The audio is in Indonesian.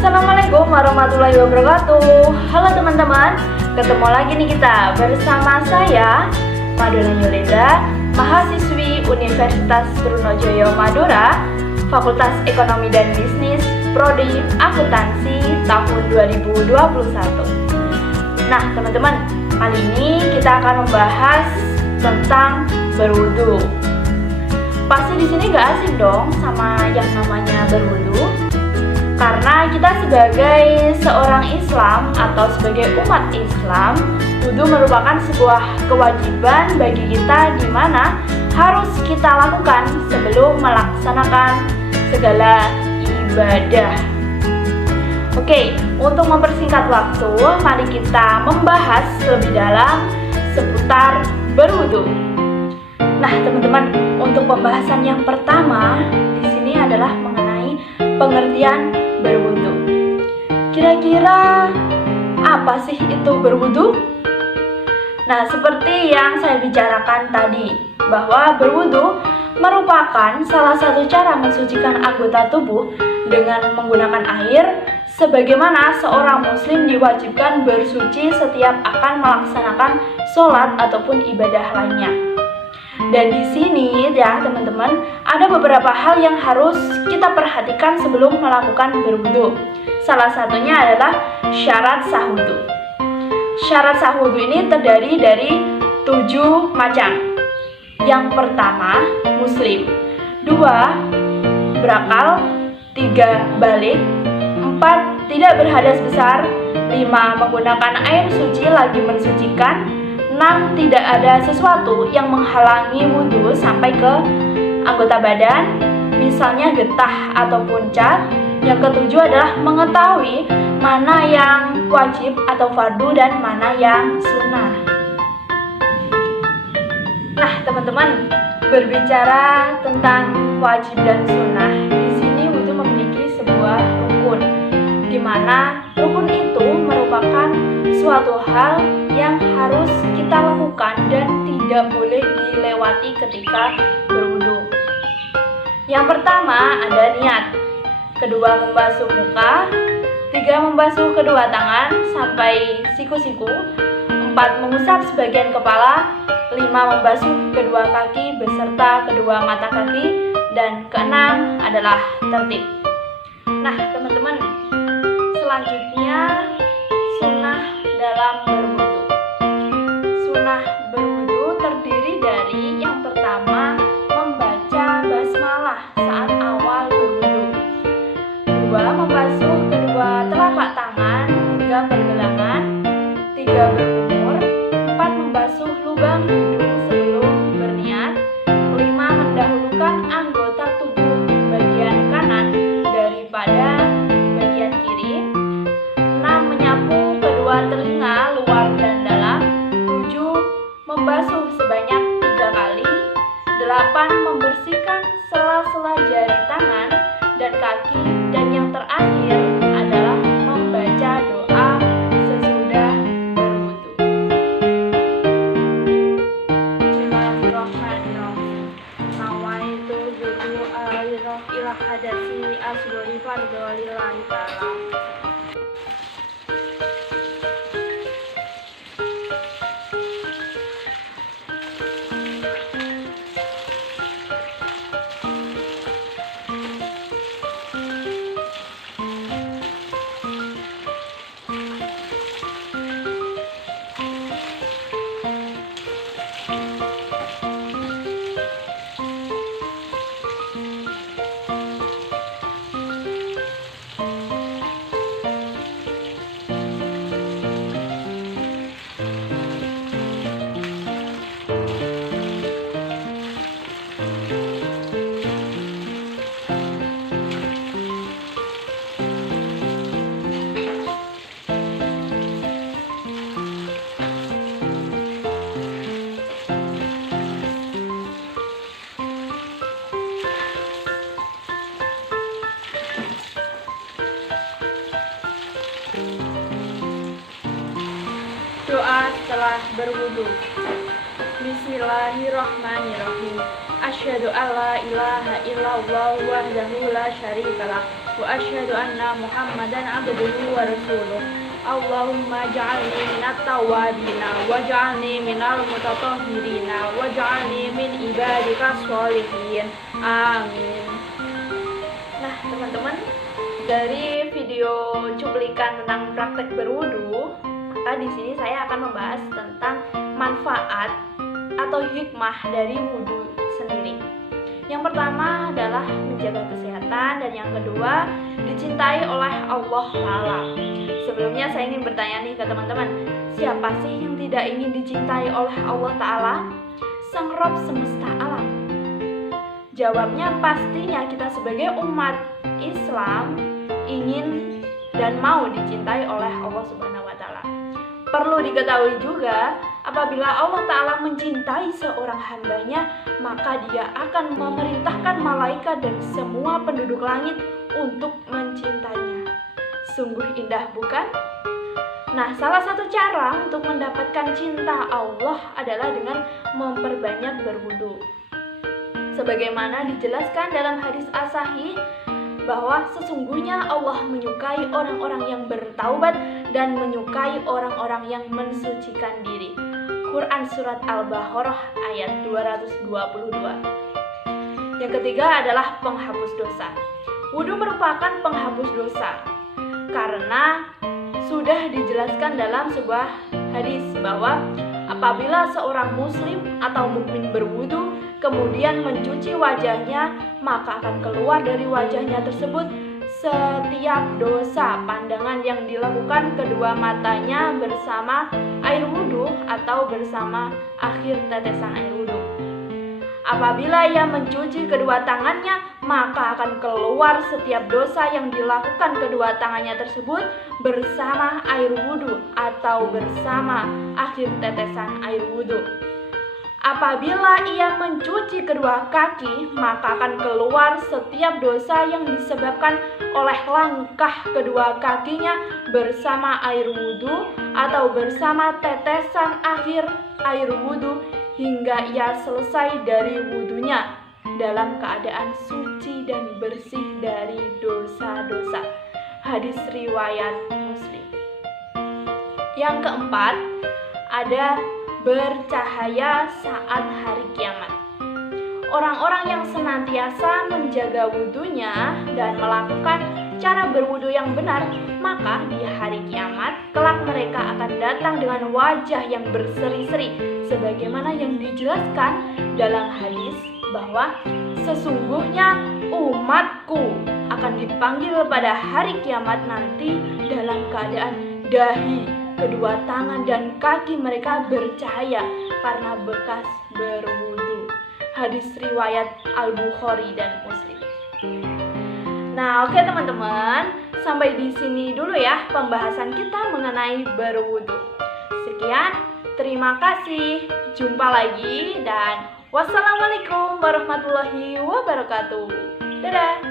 Assalamualaikum warahmatullahi wabarakatuh. Halo teman-teman, ketemu lagi nih kita bersama saya Madura Yulenda, mahasiswi Universitas Trunojoyo Madura, Fakultas Ekonomi dan Bisnis, Prodi Akuntansi tahun 2021. Nah teman-teman, kali ini kita akan membahas tentang berwudu. Pasti di sini gak asing dong sama yang namanya berwudu, karena kita sebagai seorang Islam atau sebagai umat Islam, wudu merupakan sebuah kewajiban bagi kita di mana harus kita lakukan sebelum melaksanakan segala ibadah. Oke, untuk mempersingkat waktu, mari kita membahas lebih dalam seputar berwudu. Nah, teman-teman, untuk pembahasan yang pertama di sini adalah mengenai pengertian berwudu. Kira-kira apa sih itu berwudu? Nah, seperti yang saya bicarakan tadi, bahwa berwudu merupakan salah satu cara mensucikan anggota tubuh dengan menggunakan air, sebagaimana seorang muslim diwajibkan bersuci setiap akan melaksanakan sholat ataupun ibadah lainnya. Dan di sini ya teman-teman, ada beberapa hal yang harus kita perhatikan sebelum melakukan berwudu. Salah satunya adalah syarat sah wudu. Syarat sah wudu ini terdiri dari 7 macam. Yang pertama, muslim. 2, berakal. 3, balik. 4, tidak berhadas besar. 5, menggunakan air suci lagi mensucikan. 6, tidak ada sesuatu yang menghalangi wudhu sampai ke anggota badan, misalnya getah ataupun cat. Yang ketujuh adalah mengetahui mana yang wajib atau fardu dan mana yang sunnah. Nah, teman-teman, berbicara tentang wajib dan sunnah, di sini wudhu memiliki sebuah rukun, di mana rukun itu merupakan suatu hal yang harus kita lakukan dan tidak boleh dilewati ketika berwudu. Yang pertama ada niat, kedua membasuh muka, 3 membasuh kedua tangan sampai siku-siku, 4 mengusap sebagian kepala, 5 membasuh kedua kaki beserta kedua mata kaki, dan keenam adalah tertib. Nah teman-teman, selanjutnya sunnah dalam berwudu. Sunnah berwudu terdiri dari yang pertama membaca basmalah saat awal berwudu, 2 membasuh kedua telapak tangan hingga pergelangan, 3 berkumur, 4 membasuh lubang hidung sebelum berniat, 5 mendahulukan anggota tubuh bagian kanan daripada bagian kiri, 6 menyapu kedua telinga luar dan dalam, 7 membasuh sebanyak 3 kali, 8 membersihkan sela-sela jari tangan dan kaki, dan yang terakhir adalah membaca doa sesudah berwudu. Bismillahirrahmanirrahim. Nawaitu wudu al-roh ila hadasi asghari fardhu lillahi ta'ala. Doa setelah berwudu. Bismillahirrahmanirrahim. Asyhadu alla ilaha illallah wahdahu la syarikalah wa asyhadu anna Muhammadan abduhu wa rasuluh. Allahumma ja'alni minat tawabina waj'alni minal mutatahhirina waj'alni min ibadika sholihin. Amin. Nah, teman-teman, dari video cuplikan tentang praktek berwudu, maka di sini saya akan membahas tentang manfaat atau hikmah dari wudu sendiri. Yang pertama adalah menjaga kesehatan, dan yang kedua dicintai oleh Allah Ta'ala. Sebelumnya saya ingin bertanya nih ke teman-teman, siapa sih yang tidak ingin dicintai oleh Allah Ta'ala, Sang Rob semesta alam? Jawabnya pastinya kita sebagai umat Islam ingin dan mau dicintai oleh Allah Subhanahu wa Ta'ala. Perlu diketahui juga, apabila Allah Ta'ala mencintai seorang hambanya, maka dia akan memerintahkan malaikat dan semua penduduk langit untuk mencintainya. Sungguh indah, bukan? Nah, salah satu cara untuk mendapatkan cinta Allah adalah dengan memperbanyak berwudu. Sebagaimana dijelaskan dalam hadis as-sahih, bahwa sesungguhnya Allah menyukai orang-orang yang bertaubat dan menyukai orang-orang yang mensucikan diri. Quran Surat Al-Baqarah ayat 222. Yang ketiga adalah penghapus dosa. Wudu merupakan penghapus dosa karena sudah dijelaskan dalam sebuah hadis bahwa apabila seorang muslim atau mukmin berwudu kemudian mencuci wajahnya, maka akan keluar dari wajahnya tersebut setiap dosa pandangan yang dilakukan kedua matanya bersama air wudu atau bersama akhir tetesan air wudu. Apabila ia mencuci kedua tangannya, maka akan keluar setiap dosa yang dilakukan kedua tangannya tersebut bersama air wudu atau bersama akhir tetesan air wudu. Apabila ia mencuci kedua kaki, maka akan keluar setiap dosa yang disebabkan oleh langkah kedua kakinya bersama air wudu atau bersama tetesan akhir air wudu hingga ia selesai dari wudunya dalam keadaan suci dan bersih dari dosa-dosa. Hadis riwayat Muslim. Yang keempat, ada bercahaya saat hari kiamat. Orang-orang yang senantiasa menjaga wudunya dan melakukan cara berwudu yang benar, maka di hari kiamat kelak mereka akan datang dengan wajah yang berseri-seri, sebagaimana yang dijelaskan dalam hadis bahwa sesungguhnya umatku akan dipanggil pada hari kiamat nanti dalam keadaan dahi, kedua tangan dan kaki mereka bercahaya karena bekas berwudu. Hadis riwayat Al-Bukhari dan Muslim. Nah, oke teman-teman, sampai di sini dulu ya pembahasan kita mengenai berwudu. Sekian, terima kasih. Jumpa lagi dan wassalamualaikum warahmatullahi wabarakatuh. Dadah.